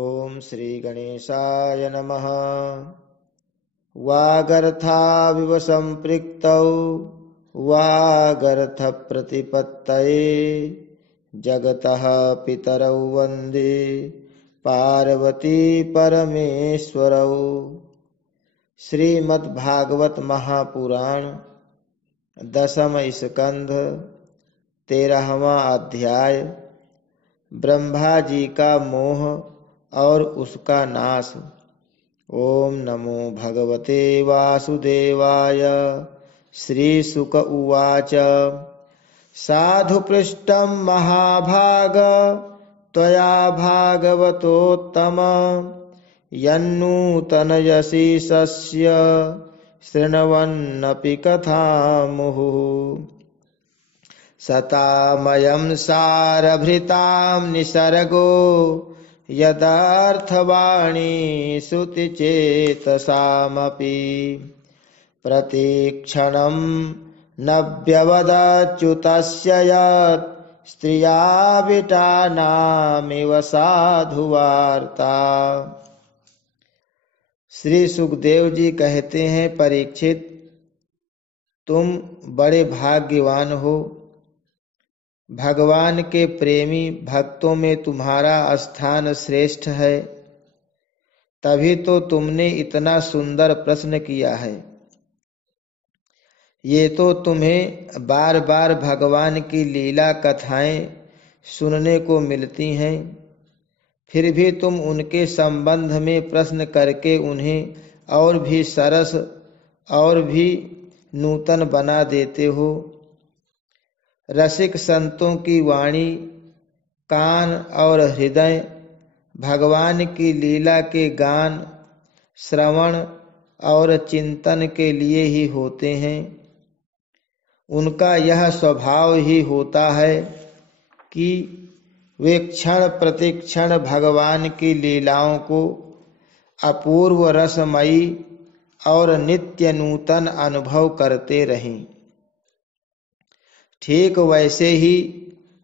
ओम श्री गणेशाय नमः। वागर्थाविव संपृक्तौ वागर्थ प्रतिपत्तये जगतः पितरौ वन्दे पार्वती परमेश्वरौ। श्रीमद्भागवत महापुराण दशम स्कंध 13वां अध्याय ब्रह्मा जी का मोह और उसका नाश। ओम नमो भगवते वासुदेवाय। श्री शुक उवाच साधु पृष्टं महाभाग त्वया भागवतोत्तम यन्नूतनयशीषस्य शृण्वन्नपि कथामुहुः। सतामयं सारभृतां निसर्गो यदार्थवाणी श्रुतिचेतसामपि प्रतिक्षणं नव्यवदच्युतस्य यत् स्त्रिया विटानामिव साधुवार्ता। श्री सुखदेव जी कहते हैं, परीक्षित, तुम बड़े भाग्यवान हो। भगवान के प्रेमी भक्तों में तुम्हारा स्थान श्रेष्ठ है, तभी तो तुमने इतना सुंदर प्रश्न किया है। ये तो तुम्हें बार बार भगवान की लीला कथाएं सुनने को मिलती हैं, फिर भी तुम उनके संबंध में प्रश्न करके उन्हें और भी सरस और भी नूतन बना देते हो। रसिक संतों की वाणी, कान और हृदय भगवान की लीला के गान, श्रवण और चिंतन के लिए ही होते हैं। उनका यह स्वभाव ही होता है कि वे क्षण प्रतिक्षण भगवान की लीलाओं को अपूर्व रसमयी और नित्य नूतन अनुभव करते रहें। ठीक वैसे ही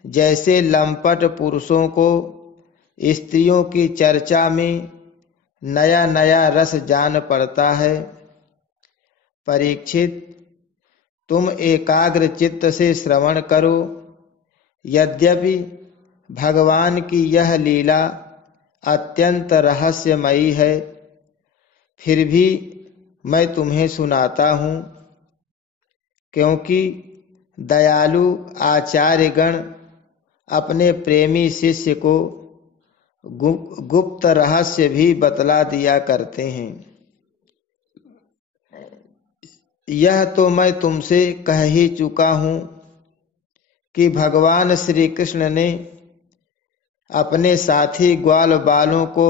जैसे लंपट पुरुषों को स्त्रियों की चर्चा में नया नया रस जान पड़ता है। परीक्षित, तुम एकाग्र चित्त से श्रवण करो। यद्यपि भगवान की यह लीला अत्यंत रहस्यमयी है, फिर भी मैं तुम्हें सुनाता हूँ, क्योंकि दयालु आचार्यगण अपने प्रेमी शिष्य को गुप्त रहस्य भी बतला दिया करते हैं। यह तो मैं तुमसे कह ही चुका हूँ कि भगवान श्री कृष्ण ने अपने साथी ग्वाल बालों को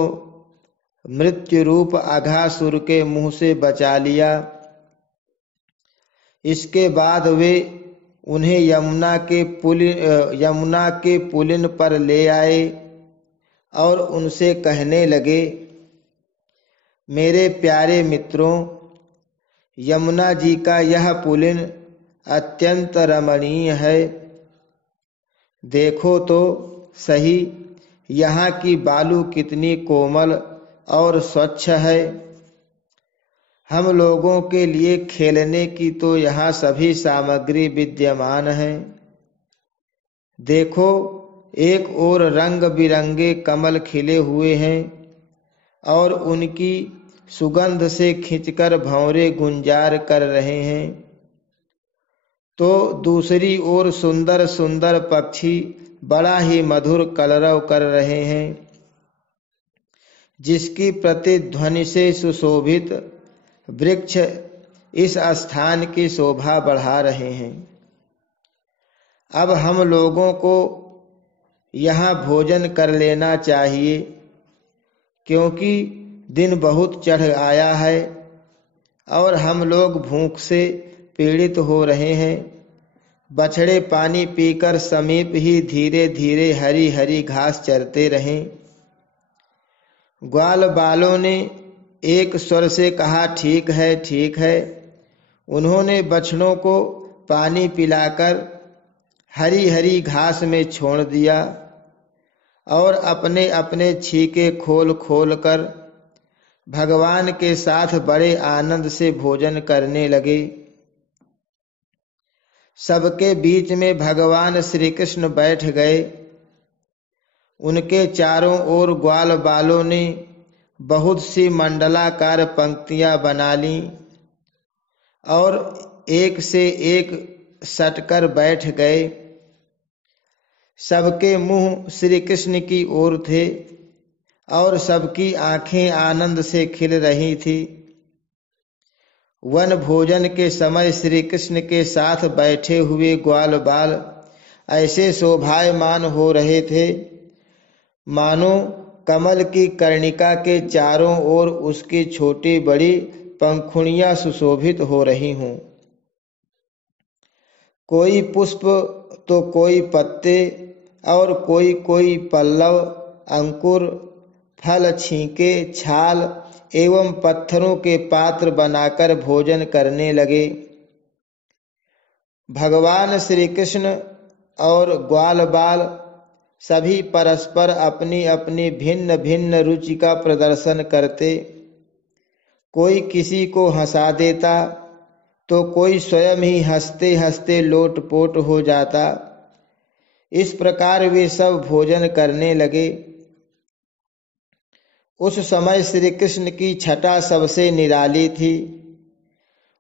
मृत्यु रूप अघासुर के मुंह से बचा लिया। इसके बाद वे उन्हें यमुना के पुलिन पर ले आए और उनसे कहने लगे, मेरे प्यारे मित्रों, यमुना जी का यह पुलिन अत्यंत रमणीय है। देखो तो सही, यहाँ की बालू कितनी कोमल और स्वच्छ है। हम लोगों के लिए खेलने की तो यहाँ सभी सामग्री विद्यमान है। देखो, एक ओर रंग बिरंगे कमल खिले हुए हैं और उनकी सुगंध से खिंचकर भंवरे गुंजार कर रहे हैं, तो दूसरी ओर सुंदर सुंदर पक्षी बड़ा ही मधुर कलरव कर रहे हैं, जिसकी प्रतिध्वनि से सुशोभित वृक्ष इस स्थान की शोभा बढ़ा रहे हैं। अब हम लोगों को यहाँ भोजन कर लेना चाहिए, क्योंकि दिन बहुत चढ़ आया है और हम लोग भूख से पीड़ित हो रहे हैं। बछड़े पानी पीकर समीप ही धीरे धीरे हरी हरी घास चरते रहें। ग्वाल बालों ने एक स्वर से कहा, ठीक है, ठीक है। उन्होंने बछड़ों को पानी पिलाकर हरी हरी घास में छोड़ दिया और अपने अपने छीके खोल खोल कर भगवान के साथ बड़े आनंद से भोजन करने लगे। सबके बीच में भगवान श्री कृष्ण बैठ गए। उनके चारों ओर ग्वाल बालों ने बहुत सी मंडलाकार पंक्तियां बना ली और एक से एक सटकर बैठ गए। सबके मुंह श्री कृष्ण की ओर थे और सबकी आंखें आनंद से खिल रही थी। वन भोजन के समय श्री कृष्ण के साथ बैठे हुए ग्वाल बाल ऐसे शोभायमान हो रहे थे मानो कमल की कर्णिका के चारों ओर उसकी छोटी बड़ी पंखुड़ियां सुशोभित हो रही हों। कोई पुष्प तो कोई पत्ते और कोई कोई पल्लव, अंकुर, फल, छींके, छाल एवं पत्थरों के पात्र बनाकर भोजन करने लगे। भगवान श्री कृष्ण और ग्वाल बाल सभी परस्पर अपनी अपनी भिन्न भिन्न रुचि का प्रदर्शन करते। कोई किसी को हंसा देता तो कोई स्वयं ही हंसते हंसते लोटपोट हो जाता। इस प्रकार वे सब भोजन करने लगे। उस समय श्री कृष्ण की छटा सबसे निराली थी।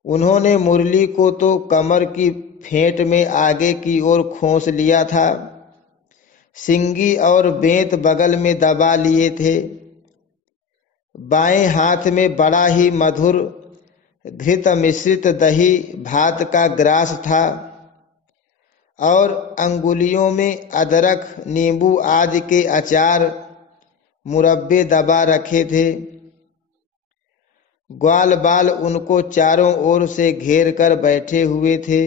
उन्होंने मुरली को तो कमर की फेंट में आगे की ओर खोस लिया था, सिंगी और बेंत बगल में दबा लिए थे। बाएं हाथ में बड़ा ही मधुर घृत मिश्रित दही भात का ग्रास था और अंगुलियों में अदरक, नींबू आदि के अचार, मुरब्बे दबा रखे थे। ग्वाल बाल उनको चारों ओर से घेर कर बैठे हुए थे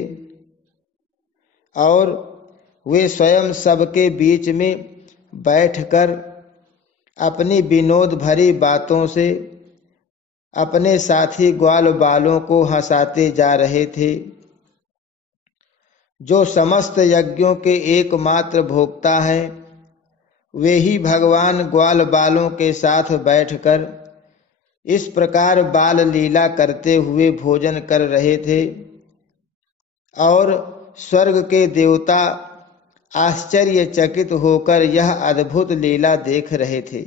और वे स्वयं सबके बीच में बैठकर अपनी विनोद भरी बातों से अपने साथी ग्वाल बालों को हंसाते जा रहे थे। जो समस्त यज्ञों के एकमात्र भोक्ता हैं, वे ही भगवान ग्वाल बालों के साथ बैठकर इस प्रकार बाल लीला करते हुए भोजन कर रहे थे और स्वर्ग के देवता आश्चर्यचकित होकर यह अद्भुत लीला देख रहे थे।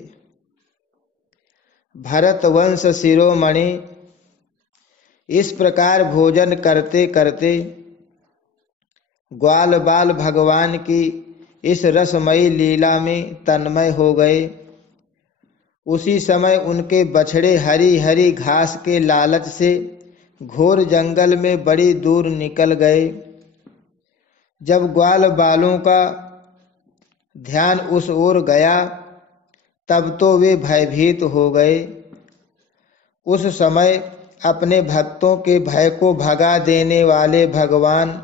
भरत वंश शिरोमणि इस प्रकार भोजन करते करते ग्वाल बाल भगवान की इस रसमयी लीला में तन्मय हो गए। उसी समय उनके बछड़े हरी हरी घास के लालच से घोर जंगल में बड़ी दूर निकल गए। जब ग्वाल बालों का ध्यान उस ओर गया तब तो वे भयभीत हो गए। उस समय अपने भक्तों के भय को भगा देने वाले भगवान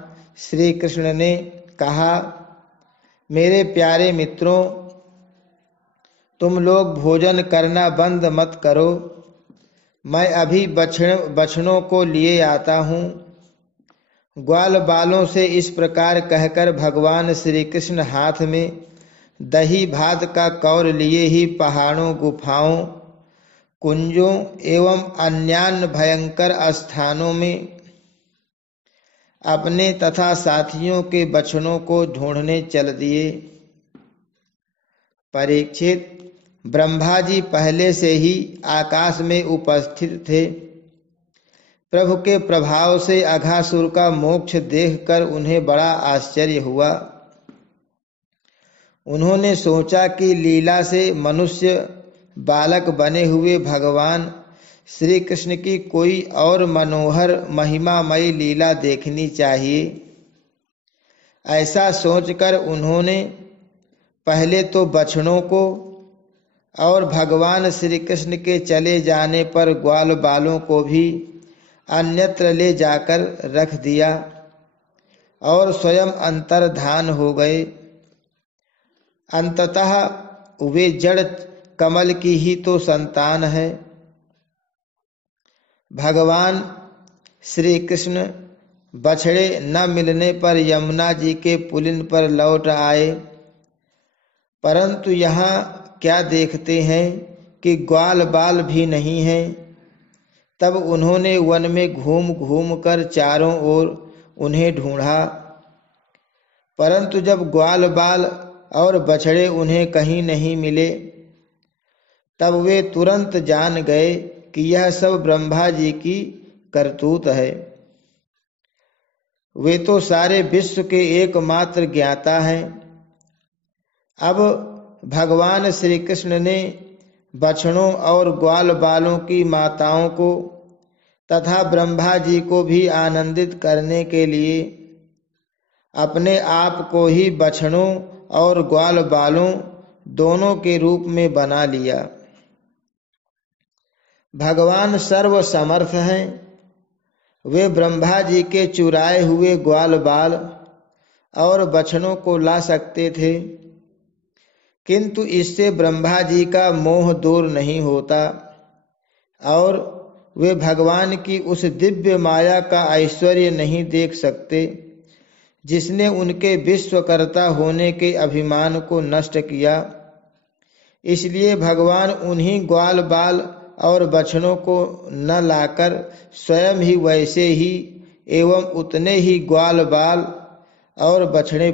श्री कृष्ण ने कहा, मेरे प्यारे मित्रों, तुम लोग भोजन करना बंद मत करो, मैं अभी बछड़ों को लिए आता हूँ। ग्वाल बालों से इस प्रकार कहकर भगवान श्री कृष्ण हाथ में दही भात का कौर लिए ही पहाड़ों, गुफाओं, कुंजों एवं अन्यान्य भयंकर स्थानों में अपने तथा साथियों के बछड़ों को ढूंढने चल दिए। परीक्षित, ब्रह्मा जी पहले से ही आकाश में उपस्थित थे। प्रभु के प्रभाव से अघासुर का मोक्ष देखकर उन्हें बड़ा आश्चर्य हुआ। उन्होंने सोचा कि लीला से मनुष्य बालक बने हुए भगवान श्री कृष्ण की कोई और मनोहर महिमामयी लीला देखनी चाहिए। ऐसा सोचकर उन्होंने पहले तो बछड़ों को और भगवान श्री कृष्ण के चले जाने पर ग्वाल बालों को भी अन्यत्र ले जाकर रख दिया और स्वयं अंतर्धान हो गए। अंततः वे जड़ कमल की ही तो संतान है। भगवान श्री कृष्ण बछड़े न मिलने पर यमुना जी के पुलिन पर लौट आए। परंतु यहाँ क्या देखते हैं कि ग्वाल बाल भी नहीं है। तब उन्होंने वन में घूम घूम कर चारों ओर उन्हें ढूंढा, परंतु जब ग्वाल बाल और बछड़े उन्हें कहीं नहीं मिले, तब वे तुरंत जान गए कि यह सब ब्रह्मा जी की करतूत है। वे तो सारे विश्व के एकमात्र ज्ञाता हैं। अब भगवान श्री कृष्ण ने बछड़ों और ग्वाल बालों की माताओं को तथा ब्रह्मा जी को भी आनंदित करने के लिए अपने आप को ही बछड़ों और ग्वाल बालों दोनों के रूप में बना लिया। भगवान सर्व समर्थ हैं। वे ब्रह्मा जी के चुराए हुए ग्वाल बाल और बछड़ों को ला सकते थे, किंतु इससे ब्रह्मा जी का मोह दूर नहीं होता और वे भगवान की उस दिव्य माया का ऐश्वर्य नहीं देख सकते जिसने उनके विश्वकर्ता होने के अभिमान को नष्ट किया। इसलिए भगवान उन्हीं ग्वाल बाल और बछड़ों को न लाकर स्वयं ही वैसे ही एवं उतने ही ग्वाल बाल और बछड़े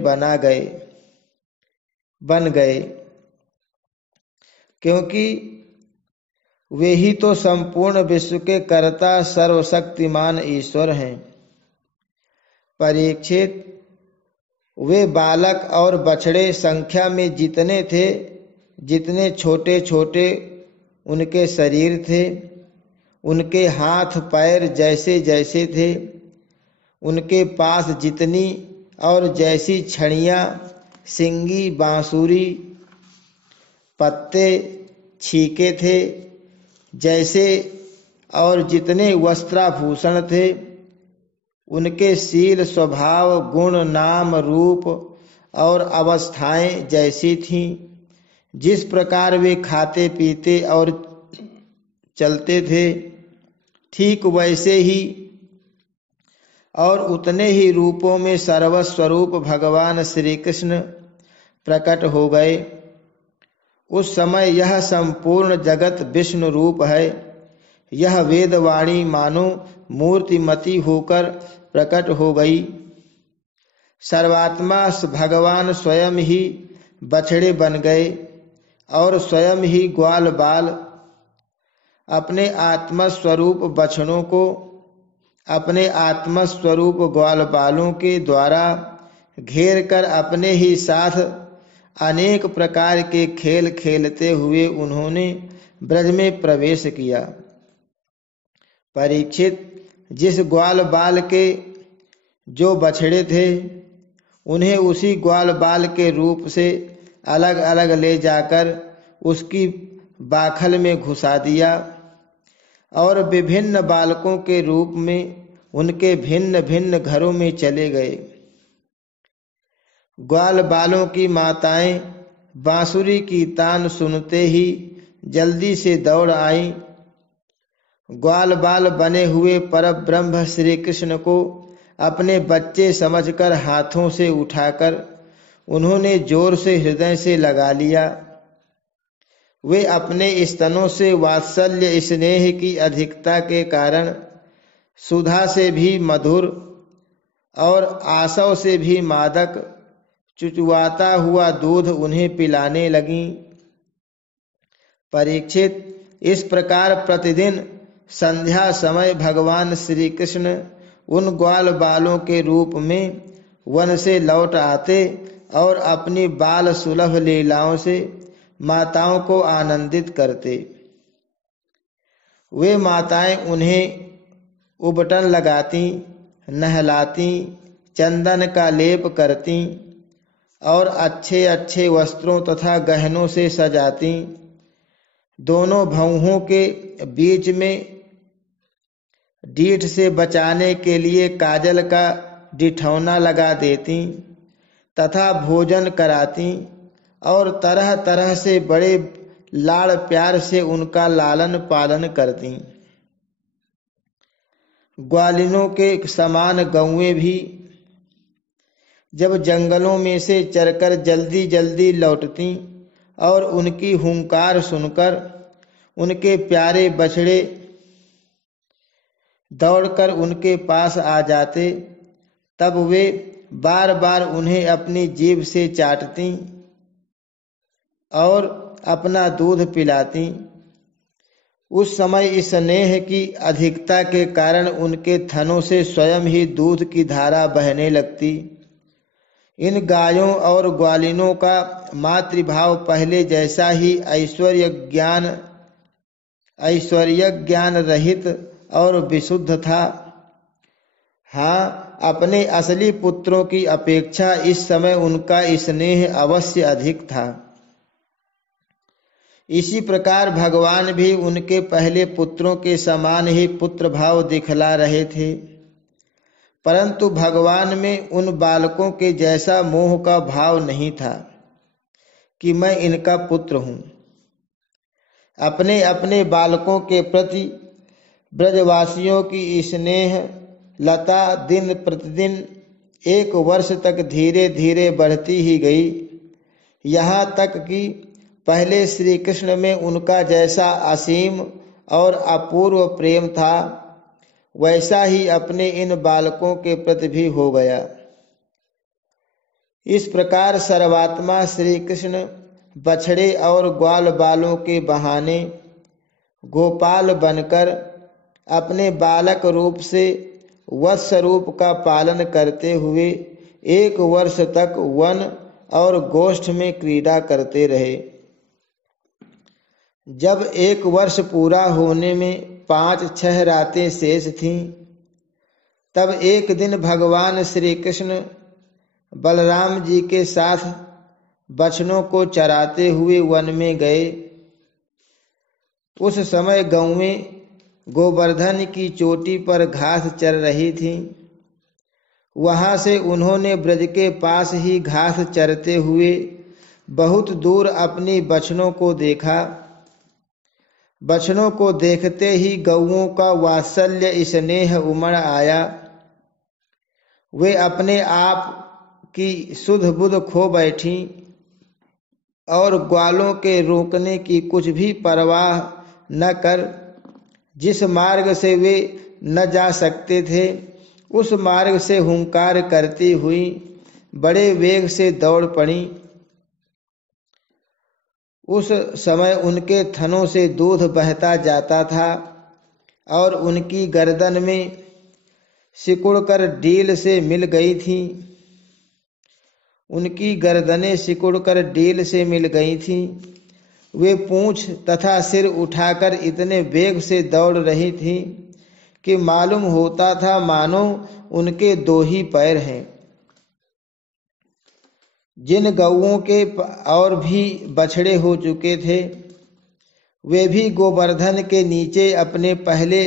बन गए, क्योंकि वे ही तो संपूर्ण विश्व के कर्ता सर्वशक्तिमान ईश्वर हैं। परीक्षित, वे बालक और बछड़े संख्या में जितने थे, जितने छोटे छोटे उनके शरीर थे, उनके हाथ पैर जैसे जैसे थे, उनके पास जितनी और जैसी छड़ियाँ, सिंगी, बांसुरी, पत्ते, छीके थे, जैसे और जितने वस्त्राभूषण थे, उनके शील, स्वभाव, गुण, नाम, रूप और अवस्थाएं जैसी थीं, जिस प्रकार वे खाते पीते और चलते थे, ठीक वैसे ही और उतने ही रूपों में सर्वस्वरूप भगवान श्री कृष्ण प्रकट हो गए। उस समय यह संपूर्ण जगत विष्णु रूप है। यह वेदवाणी मानो मूर्तिमती होकर प्रकट हो गई। सर्वात्मा भगवान स्वयं ही बछड़े बन गए और स्वयं ही ग्वाल बाल। अपने आत्मस्वरूप बछड़ों को अपने आत्मस्वरूप ग्वाल बालों के द्वारा घेर कर अपने ही साथ अनेक प्रकार के खेल खेलते हुए उन्होंने ब्रज में प्रवेश किया। परीक्षित, जिस ग्वाल बाल के जो बछड़े थे, उन्हें उसी ग्वाल बाल के रूप से अलग अलग ले जाकर उसकी बाखल में घुसा दिया और विभिन्न बालकों के रूप में उनके भिन्न भिन्न घरों में चले गए। ग्वाल बालों की माताएं बांसुरी की तान सुनते ही जल्दी से दौड़ आईं। ग्वाल बाल बने हुए परब्रह्म श्री कृष्ण को अपने बच्चे समझकर हाथों से उठाकर उन्होंने जोर से हृदय से लगा लिया। वे अपने स्तनों से वात्सल्य स्नेह की अधिकता के कारण सुधा से भी मधुर और आसव से भी मादक चुचुआता हुआ दूध उन्हें पिलाने लगीं। परीक्षित, इस प्रकार प्रतिदिन संध्या समय भगवान श्री कृष्ण उन ग्वाल बालों के रूप में वन से लौट आते और अपनी बाल सुलभ लीलाओं से माताओं को आनंदित करते। वे माताएं उन्हें उबटन लगाती, नहलाती, चंदन का लेप करती और अच्छे अच्छे वस्त्रों तथा गहनों से सजाती। दोनों भौहों के बीच में डीठ से बचाने के लिए काजल का डिठौना लगा देती तथा भोजन कराती और तरह तरह से बड़े लाड़ प्यार से उनका लालन पालन करती। ग्वालिनों के समान गौएं भी जब जंगलों में से चरकर जल्दी जल्दी लौटती और उनकी हुंकार सुनकर उनके प्यारे बछड़े दौड़कर उनके पास आ जाते, तब वे बार बार उन्हें अपनी जीभ से चाटती और अपना दूध पिलाती। उस समय स्नेह की अधिकता के कारण उनके थनों से स्वयं ही दूध की धारा बहने लगती। इन गायों और ग्वालिनों का मातृभाव पहले जैसा ही ऐश्वर्य ज्ञान रहित और विशुद्ध था। हाँ, अपने असली पुत्रों की अपेक्षा इस समय उनका स्नेह अवश्य अधिक था। इसी प्रकार भगवान भी उनके पहले पुत्रों के समान ही पुत्र भाव दिखला रहे थे, परंतु भगवान में उन बालकों के जैसा मोह का भाव नहीं था कि मैं इनका पुत्र हूं। अपने अपने बालकों के प्रति ब्रजवासियों की स्नेह लता दिन प्रतिदिन 1 वर्ष तक धीरे धीरे बढ़ती ही गई, यहाँ तक कि पहले श्री कृष्ण में उनका जैसा असीम और अपूर्व प्रेम था, वैसा ही अपने इन बालकों के प्रति भी हो गया। इस प्रकार सर्वात्मा श्री कृष्ण बछड़े और ग्वाल बालों के बहाने गोपाल बनकर अपने बालक रूप से वत्स रूप का पालन करते हुए 1 वर्ष तक वन और गोष्ठ में क्रीड़ा करते रहे। जब 1 वर्ष पूरा होने में 5-6 रातें शेष थीं, तब एक दिन भगवान श्री कृष्ण बलराम जी के साथ बछड़ों को चराते हुए वन में गए। उस समय गौएं गोवर्धन की चोटी पर घास चर रही थीं। वहां से उन्होंने ब्रज के पास ही घास चरते हुए बहुत दूर अपनी बछड़ों को देखा। बछड़ों को देखते ही गौओं का वात्सल्य स्नेह उमड़ आया। वे अपने आप की सुध बुध खो बैठी और ग्वालों के रोकने की कुछ भी परवाह न कर जिस मार्ग से वे न जा सकते थे, उस मार्ग से हुंकार करती हुई बड़े वेग से दौड़ पड़ी। उस समय उनके थनों से दूध बहता जाता था और उनकी गर्दन में सिकुड़कर डील से मिल गई थी। उनकी गर्दनें सिकुड़कर डील से मिल गई थी। वे पूंछ तथा सिर उठाकर इतने वेग से दौड़ रही थी कि मालूम होता था मानो उनके 2 ही पैर हैं। जिन गौओं के और भी बछड़े हो चुके थे, वे भी गोवर्धन के नीचे अपने पहले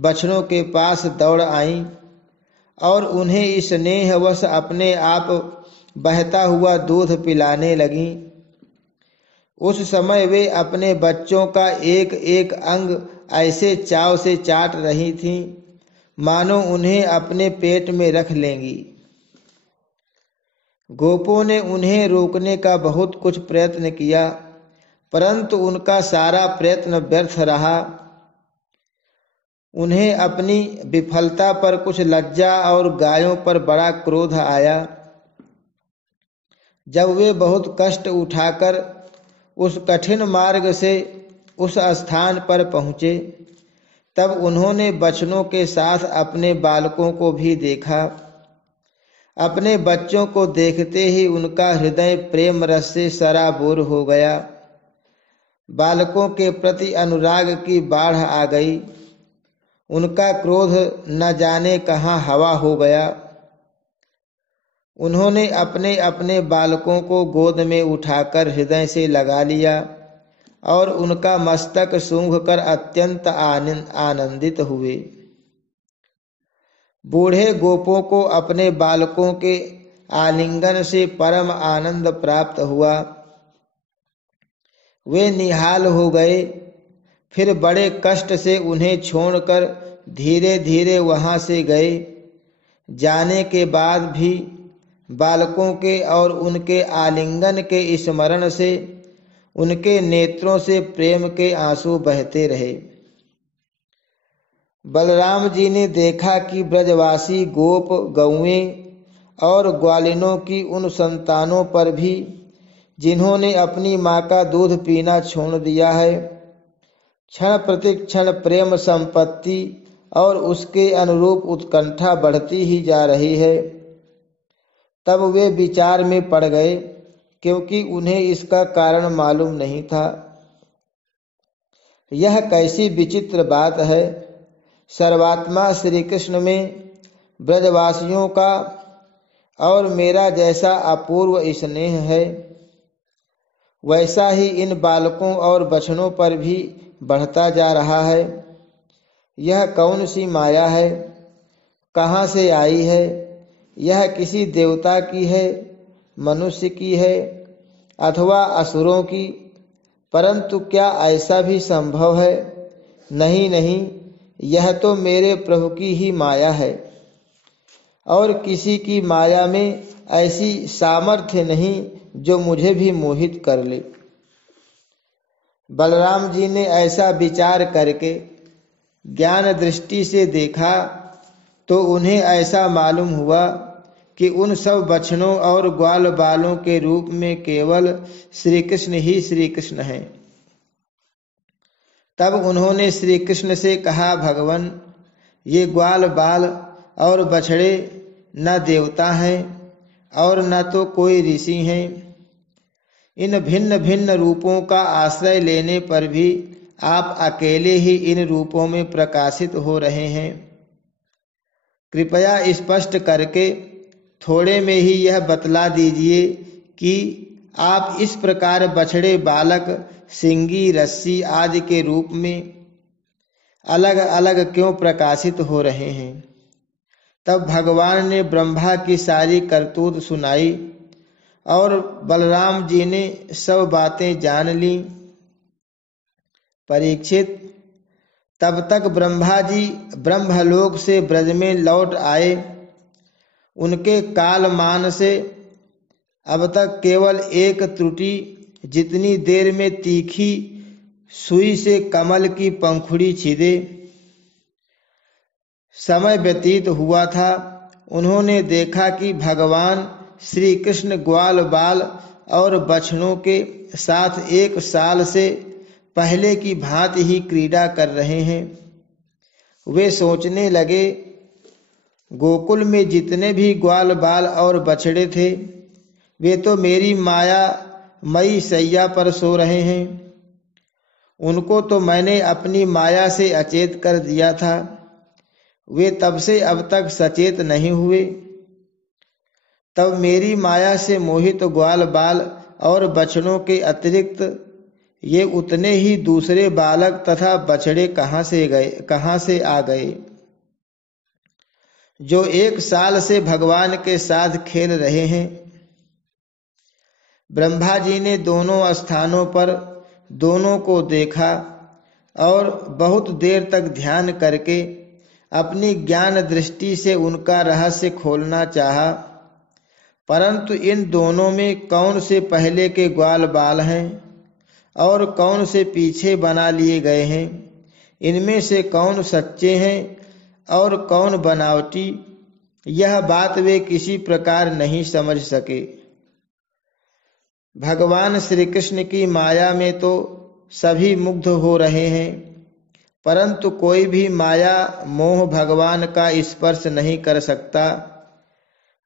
बछड़ों के पास दौड़ आईं और उन्हें स्नेहवश अपने आप बहता हुआ दूध पिलाने लगीं। उस समय वे अपने बच्चों का एक एक अंग ऐसे चाव से चाट रही थीं मानो उन्हें अपने पेट में रख लेंगी। गोपों ने उन्हें रोकने का बहुत कुछ प्रयत्न किया, परंतु उनका सारा प्रयत्न व्यर्थ रहा। उन्हें अपनी विफलता पर कुछ लज्जा और गायों पर बड़ा क्रोध आया। जब वे बहुत कष्ट उठाकर उस कठिन मार्ग से उस स्थान पर पहुंचे, तब उन्होंने बछड़ों के साथ अपने बालकों को भी देखा। अपने बच्चों को देखते ही उनका हृदय प्रेम रस से सराबोर हो गया। बालकों के प्रति अनुराग की बाढ़ आ गई। उनका क्रोध न जाने कहाँ हवा हो गया। उन्होंने अपने अपने बालकों को गोद में उठाकर हृदय से लगा लिया और उनका मस्तक सूंघकर अत्यंत आनंदित हुए। बूढ़े गोपों को अपने बालकों के आलिंगन से परम आनंद प्राप्त हुआ। वे निहाल हो गए। फिर बड़े कष्ट से उन्हें छोड़कर धीरे धीरे वहां से गए। जाने के बाद भी बालकों के और उनके आलिंगन के स्मरण से उनके नेत्रों से प्रेम के आंसू बहते रहे। बलराम जी ने देखा कि ब्रजवासी गोप गौएं और ग्वालिनों की उन संतानों पर भी जिन्होंने अपनी माँ का दूध पीना छोड़ दिया है, क्षण प्रतिक्षण प्रेम संपत्ति और उसके अनुरूप उत्कंठा बढ़ती ही जा रही है। तब वे विचार में पड़ गए, क्योंकि उन्हें इसका कारण मालूम नहीं था। यह कैसी विचित्र बात है। सर्वात्मा श्री कृष्ण में ब्रजवासियों का और मेरा जैसा अपूर्व स्नेह है, वैसा ही इन बालकों और बछड़ों पर भी बढ़ता जा रहा है। यह कौन सी माया है, कहाँ से आई है? यह किसी देवता की है, मनुष्य की है अथवा असुरों की? परंतु क्या ऐसा भी संभव है? नहीं नहीं, यह तो मेरे प्रभु की ही माया है, और किसी की माया में ऐसी सामर्थ्य नहीं जो मुझे भी मोहित कर ले। बलराम जी ने ऐसा विचार करके ज्ञान दृष्टि से देखा तो उन्हें ऐसा मालूम हुआ कि उन सब बछड़ों और ग्वाल बालों के रूप में केवल श्री कृष्ण ही श्री कृष्ण हैं। तब उन्होंने श्री कृष्ण से कहा, भगवान, ये ग्वाल बाल और बछड़े न देवता हैं और न तो कोई ऋषि हैं। इन भिन्न भिन्न रूपों का आश्रय लेने पर भी आप अकेले ही इन रूपों में प्रकाशित हो रहे हैं। कृपया स्पष्ट करके थोड़े में ही यह बतला दीजिए कि आप इस प्रकार बछड़े, बालक, सिंगी, रस्सी आदि के रूप में अलग अलग क्यों प्रकाशित हो रहे हैं। तब भगवान ने ब्रह्मा की सारी करतूत सुनाई और बलराम जी ने सब बातें जान ली। परीक्षित, तब तक ब्रह्मा जी ब्रह्मलोक से ब्रज में लौट आए। उनके कालमान से अब तक केवल एक त्रुटि, जितनी देर में तीखी सुई से कमल की पंखुड़ी छिदे, समय व्यतीत हुआ था। उन्होंने देखा कि भगवान श्री कृष्ण ग्वाल बाल और बछड़ों के साथ 1 साल से पहले की भांति ही क्रीड़ा कर रहे हैं। वे सोचने लगे, गोकुल में जितने भी ग्वाल बाल और बछड़े थे, वे तो मेरी माया मई सैया पर सो रहे हैं। उनको तो मैंने अपनी माया से अचेत कर दिया था। वे तब से अब तक सचेत नहीं हुए। तब मेरी माया से मोहित ग्वाल बाल और बछड़ों के अतिरिक्त ये उतने ही दूसरे बालक तथा बछड़े कहाँ से आ गए, जो 1 साल से भगवान के साथ खेल रहे हैं। ब्रह्मा जी ने दोनों स्थानों पर दोनों को देखा और बहुत देर तक ध्यान करके अपनी ज्ञान दृष्टि से उनका रहस्य खोलना चाहा, परंतु इन दोनों में कौन से पहले के ग्वाल बाल हैं और कौन से पीछे बना लिए गए हैं, इनमें से कौन सच्चे हैं और कौन बनावटी, यह बात वे किसी प्रकार नहीं समझ सके। भगवान श्री कृष्ण की माया में तो सभी मुग्ध हो रहे हैं, परंतु कोई भी माया मोह भगवान का स्पर्श नहीं कर सकता।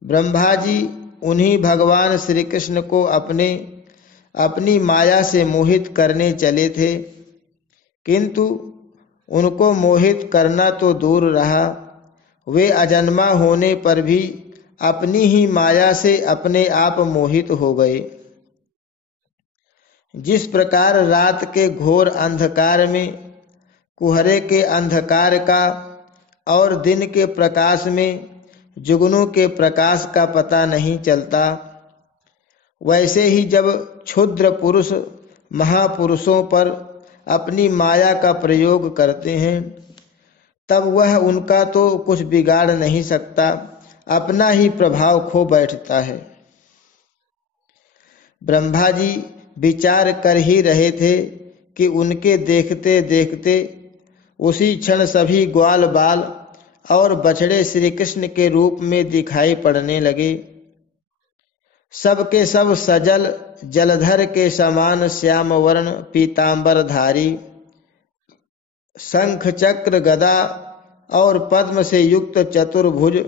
ब्रह्मा जी उन्हीं भगवान श्री कृष्ण को अपनी माया से मोहित करने चले थे, किंतु उनको मोहित करना तो दूर रहा, वे अजन्मा होने पर भी अपनी ही माया से अपने आप मोहित हो गए। जिस प्रकार रात के घोर अंधकार में कुहरे के अंधकार का और दिन के प्रकाश में जुगनू के प्रकाश का पता नहीं चलता, वैसे ही जब क्षुद्र पुरुष महापुरुषों पर अपनी माया का प्रयोग करते हैं, तब वह उनका तो कुछ बिगाड़ नहीं सकता, अपना ही प्रभाव खो बैठता है। ब्रह्मा जी विचार कर ही रहे थे कि उनके देखते देखते उसी क्षण सभी ग्वाल बाल और बछड़े श्री कृष्ण के रूप में दिखाई पड़ने लगे। सब के सब सजल जलधर के समान श्याम वर्ण पीतांबरधारी, शंख चक्र गदा और पद्म से युक्त चतुर्भुज,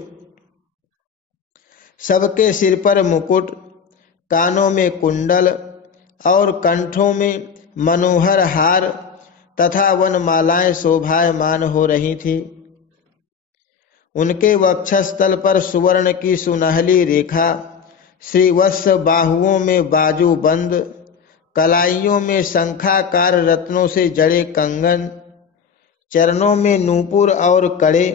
सबके सिर पर मुकुट, कानों में कुंडल और कंठों में मनोहर हार तथा वनमालाएं शोभायमान हो रही थी। उनके वक्षस्थल पर सुवर्ण की सुनहली रेखा, श्रीवत्स बाहुओं में बाजूबंद, कलाइयों में शंखाकार रत्नों से जड़े कंगन, चरणों में नूपुर और कड़े,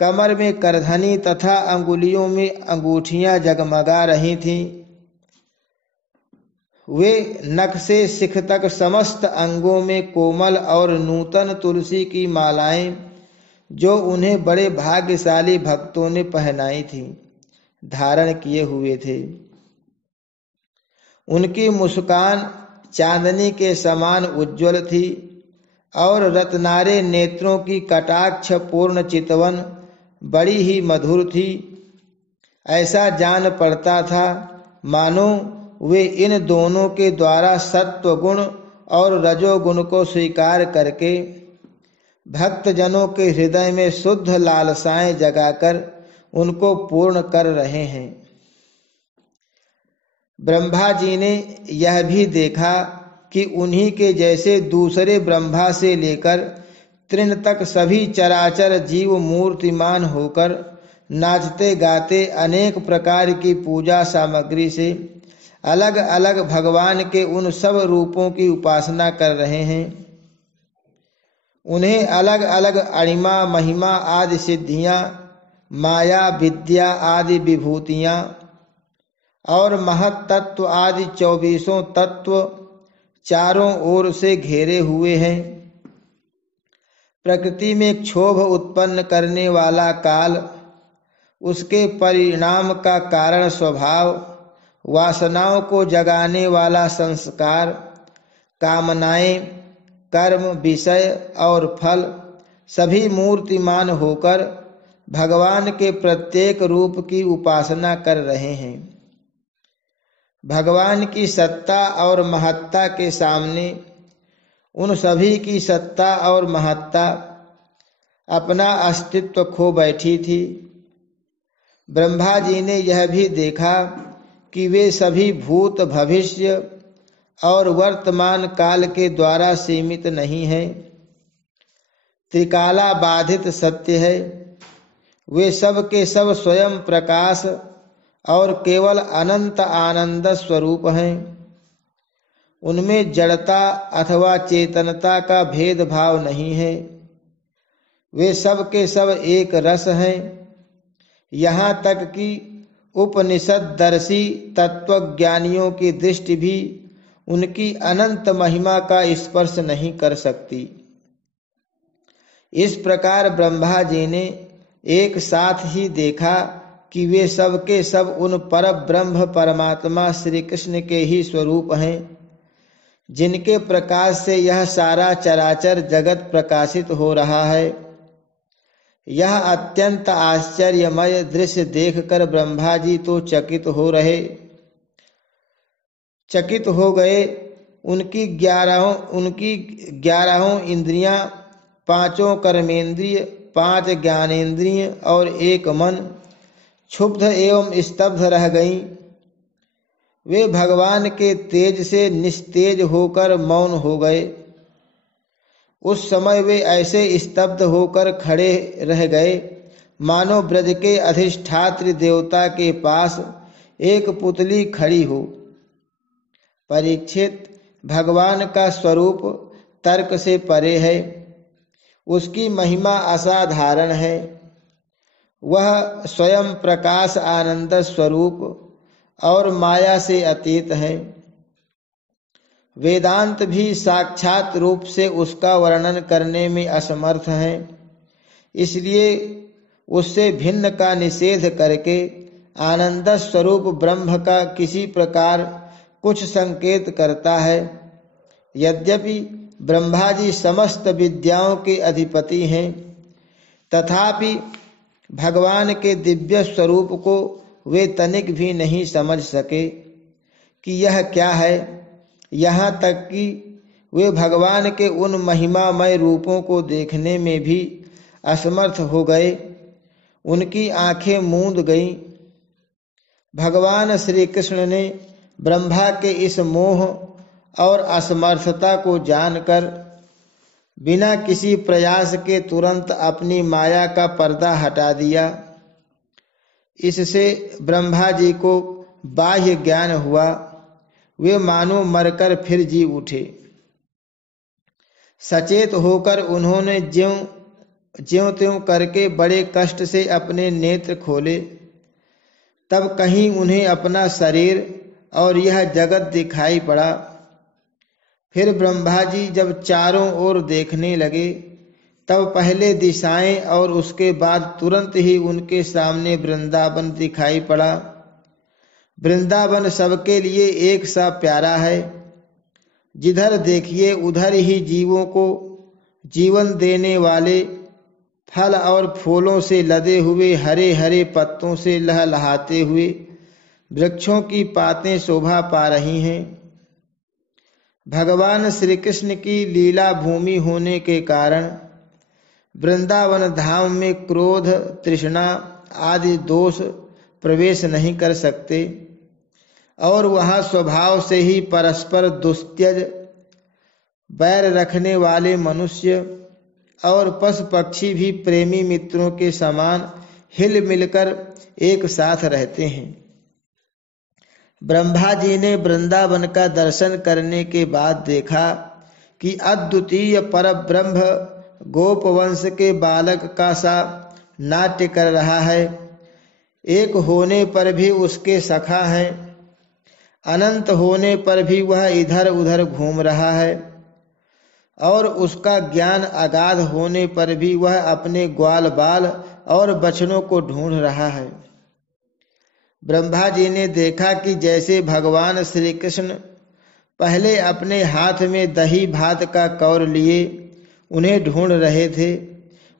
कमर में करधनी तथा अंगुलियों में अंगूठियां जगमगा रही थीं। वे नख से शिख तक समस्त अंगों में कोमल और नूतन तुलसी की मालाएं, जो उन्हें बड़े भाग्यशाली भक्तों ने पहनाई थी, धारण किए हुए थे। उनकी मुस्कान चांदनी के समान उज्ज्वल थी और रत्नारे नेत्रों की कटाक्ष पूर्ण चितवन बड़ी ही मधुर थी। ऐसा जान पड़ता था मानो वे इन दोनों के द्वारा सत्व गुण और रजोगुण को स्वीकार करके भक्त जनों के हृदय में शुद्ध लालसाएं जगाकर उनको पूर्ण कर रहे हैं। ब्रह्मा जी ने यह भी देखा कि उन्हीं के जैसे दूसरे ब्रह्मा से लेकर तृण तक सभी चराचर जीव मूर्तिमान होकर नाचते गाते अनेक प्रकार की पूजा सामग्री से अलग अलग भगवान के उन सब रूपों की उपासना कर रहे हैं। उन्हें अलग अलग अणिमा महिमा आदि सिद्धियां, माया विद्या आदि विभूतियां और महत तत्व आदि 24 तत्व चारों ओर से घेरे हुए हैं। प्रकृति में क्षोभ उत्पन्न करने वाला काल, उसके परिणाम का कारण स्वभाव, वासनाओं को जगाने वाला संस्कार, कामनाएं, कर्म, विषय और फल सभी मूर्तिमान होकर भगवान के प्रत्येक रूप की उपासना कर रहे हैं। भगवान की सत्ता और महत्ता के सामने उन सभी की सत्ता और महत्ता अपना अस्तित्व खो बैठी थी। ब्रह्मा जी ने यह भी देखा कि वे सभी भूत भविष्य और वर्तमान काल के द्वारा सीमित नहीं है, त्रिकाला बाधित सत्य है। वे सब के सब स्वयं प्रकाश और केवल अनंत आनंद स्वरूप हैं। उनमें जड़ता अथवा चेतनता का भेदभाव नहीं है। वे सब के सब एक रस हैं। यहाँ तक कि उपनिषददर्शी तत्वज्ञानियों की दृष्टि भी उनकी अनंत महिमा का स्पर्श नहीं कर सकती। इस प्रकार ब्रह्मा जी ने एक साथ ही देखा कि वे सब के सब उन पर ब्रह्म परमात्मा श्री कृष्ण के ही स्वरूप हैं, जिनके प्रकाश से यह सारा चराचर जगत प्रकाशित हो रहा है। यह अत्यंत आश्चर्यमय दृश्य देखकर ब्रह्मा जी तो चकित हो गए। उनकी 11 इंद्रियां, 5 कर्मेंद्रिय, 5 ज्ञानेंद्रिय और 1 मन क्षुब्ध एवं स्तब्ध रह गईं। वे भगवान के तेज से निस्तेज होकर मौन हो गए। उस समय वे ऐसे स्तब्ध होकर खड़े रह गए मानो ब्रज के अधिष्ठात्री देवता के पास एक पुतली खड़ी हो। परीक्षित, भगवान का स्वरूप तर्क से परे है। उसकी महिमा असाधारण है। वह स्वयं प्रकाश आनंद स्वरूप और माया से अतीत है। वेदांत भी साक्षात रूप से उसका वर्णन करने में असमर्थ है। इसलिए उससे भिन्न का निषेध करके आनंद स्वरूप ब्रह्म का किसी प्रकार कुछ संकेत करता है। यद्यपि ब्रह्मा जी समस्त विद्याओं के अधिपति हैं, तथापि भगवान के दिव्य स्वरूप को वे तनिक भी नहीं समझ सके कि यह क्या है। यहाँ तक कि वे भगवान के उन महिमामय रूपों को देखने में भी असमर्थ हो गए। उनकी आंखें मूंद गईं। भगवान श्री कृष्ण ने ब्रह्मा के इस मोह और असमर्थता को जानकर बिना किसी प्रयास के तुरंत अपनी माया का पर्दा हटा दिया। इससे ब्रह्मा जी को बाह्य ज्ञान हुआ। वे मानो मरकर फिर जी उठे। सचेत होकर उन्होंने ज्यों त्यों करके बड़े कष्ट से अपने नेत्र खोले। तब कहीं उन्हें अपना शरीर और यह जगत दिखाई पड़ा। फिर ब्रह्मा जी जब चारों ओर देखने लगे, तब पहले दिशाएं और उसके बाद तुरंत ही उनके सामने वृंदावन दिखाई पड़ा। वृंदावन सबके लिए एक सा प्यारा है। जिधर देखिए उधर ही जीवों को जीवन देने वाले फल और फूलों से लदे हुए हरे हरे पत्तों से लहलहाते हुए वृक्षों की पातें शोभा पा रही हैं। भगवान श्री कृष्ण की लीला भूमि होने के कारण वृंदावन धाम में क्रोध, तृष्णा आदि दोष प्रवेश नहीं कर सकते और वहाँ स्वभाव से ही परस्पर दुस्त्यज बैर रखने वाले मनुष्य और पशु पक्षी भी प्रेमी मित्रों के समान हिल मिलकर एक साथ रहते हैं। ब्रह्मा जी ने वृंदावन का दर्शन करने के बाद देखा कि अद्वितीय परब्रह्म गोपवंश के बालक का सा नाट्य कर रहा है। एक होने पर भी उसके सखा हैं, अनंत होने पर भी वह इधर उधर घूम रहा है और उसका ज्ञान अगाध होने पर भी वह अपने ग्वाल बाल और बछड़ों को ढूंढ रहा है। ब्रह्मा जी ने देखा कि जैसे भगवान श्री कृष्ण पहले अपने हाथ में दही भात का कौर लिए उन्हें ढूंढ रहे थे,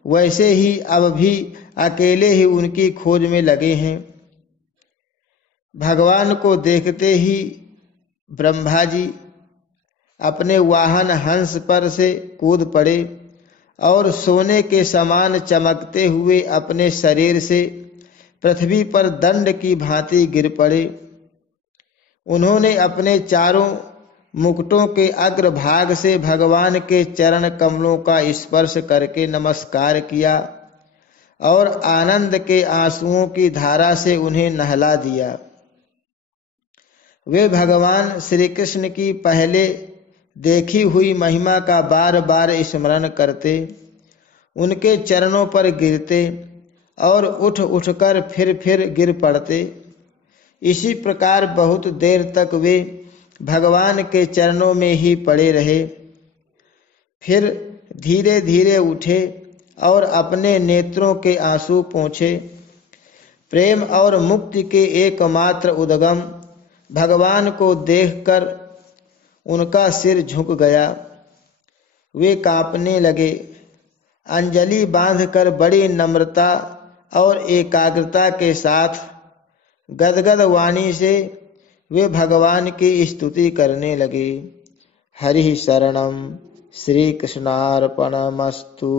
वैसे ही अब भी अकेले ही उनकी खोज में लगे हैं। भगवान को देखते ही ब्रह्मा जी अपने वाहन हंस पर से कूद पड़े और सोने के समान चमकते हुए अपने शरीर से पृथ्वी पर दंड की भांति गिर पड़े। उन्होंने अपने चारों मुकुटों के अग्रभाग से भगवान के चरण कमलों का स्पर्श करके नमस्कार किया और आनंद के आंसुओं की धारा से उन्हें नहला दिया। वे भगवान श्री कृष्ण की पहले देखी हुई महिमा का बार बार स्मरण करते, उनके चरणों पर गिरते और उठ उठकर फिर गिर पड़ते। इसी प्रकार बहुत देर तक वे भगवान के चरणों में ही पड़े रहे। फिर धीरे धीरे उठे और अपने नेत्रों के आंसू पोंछे। प्रेम और मुक्ति के एकमात्र उद्गम भगवान को देखकर उनका सिर झुक गया। वे कांपने लगे। अंजलि बांधकर बड़ी नम्रता और एकाग्रता के साथ गदगद वाणी से वे भगवान की स्तुति करने लगे। हरि शरणम, श्री कृष्णार्पणमस्तु।